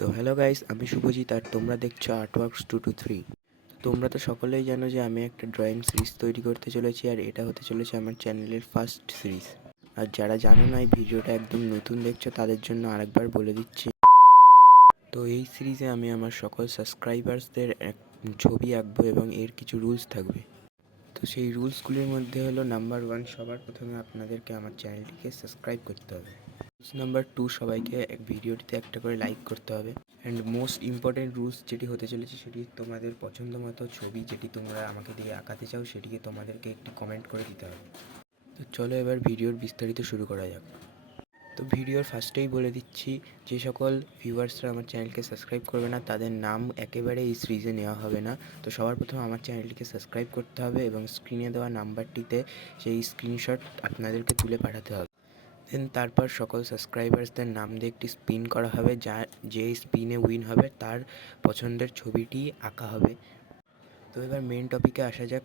তো hello guys, আমি শুভজিৎ আর তোমরা দেখছো আর্টওয়ার্কস 223। তোমরা তো সকলেই জানো যে আমি একটা ড্রয়িং সিরিজ তৈরি করতে চলেছি, আর এটা হতে চলেছে আমার চ্যানেলের ফার্স্ট সিরিজ। আর যারা জানো না, এই ভিডিওটা একদম নতুন দেখছো তাদের জন্য আরেকবার বলে দিচ্ছি। তো এই সিরিজে আমি আমার সকল সাবস্ক্রাইবার্সদের ছবি আঁকবো এবং এর কিছু রুলস থাকবে। তো সেই রুলসগুলির মধ্যে হলো নাম্বার 1, সবার প্রথমে আপনাদেরকে আমার চ্যানেলটিকে সাবস্ক্রাইব করতে হবে। রুলস নাম্বার 2, সবাইকে ভিডিওটিতে একটা করে লাইক করতে হবে। অ্যান্ড মোস্ট ইম্পর্টেন্ট রুলস যেটি হতে চলেছে, সেটি তোমাদের পছন্দ মতো ছবি যেটি তোমরা আমাকে দিয়ে আঁকাতে চাও সেটিকে তোমাদেরকে একটি কমেন্ট করে দিতে হবে। তো চলো এবার ভিডিওর বিস্তারিত শুরু করা যাক। তো ভিডিওর ফার্স্টেই বলে দিচ্ছি, যে সকল ভিউয়ার্সরা আমার চ্যানেলকে সাবস্ক্রাইব করবে না তাদের নাম একেবারে এই সিরিজে নেওয়া হবে না। তো সবার প্রথমে আমার চ্যানেলটিকে সাবস্ক্রাইব করতে হবে এবং স্ক্রিনে দেওয়া নাম্বারটিতে সেই স্ক্রিনশট আপনাদেরকে তুলে পাঠাতে হবে। দেন তারপর সকল সাবস্ক্রাইবার্সদের নাম দিয়ে একটি স্পিন করা হবে, যে স্পিনে উইন হবে তার পছন্দের ছবিটি আঁকা হবে। তো এবার মেন টপিকে আসা যাক,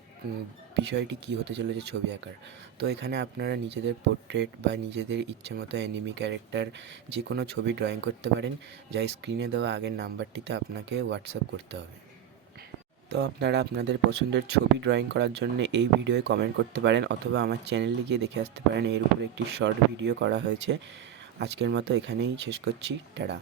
বিষয়টি কী হতে চলেছে ছবি আঁকার। তো এখানে আপনারা নিজেদের পোর্ট্রেট বা নিজেদের ইচ্ছে মতো অ্যানিমি ক্যারেক্টার যে কোনো ছবি ড্রয়িং করতে পারেন, যা স্ক্রিনে দেওয়া আগের নাম্বারটিতে আপনাকে হোয়াটসঅ্যাপ করতে হবে। তো আপনারা আপনাদের পছন্দের ছবি ড্রয়িং করার জন্য এই ভিডিওয়ে কমেন্ট করতে পারেন, অথবা আমার চ্যানেলে গিয়ে দেখে আসতে পারেন। এর উপরে একটি শর্ট ভিডিও করা হয়েছে। আজকের মতো এখানেই শেষ করছি। টাটা।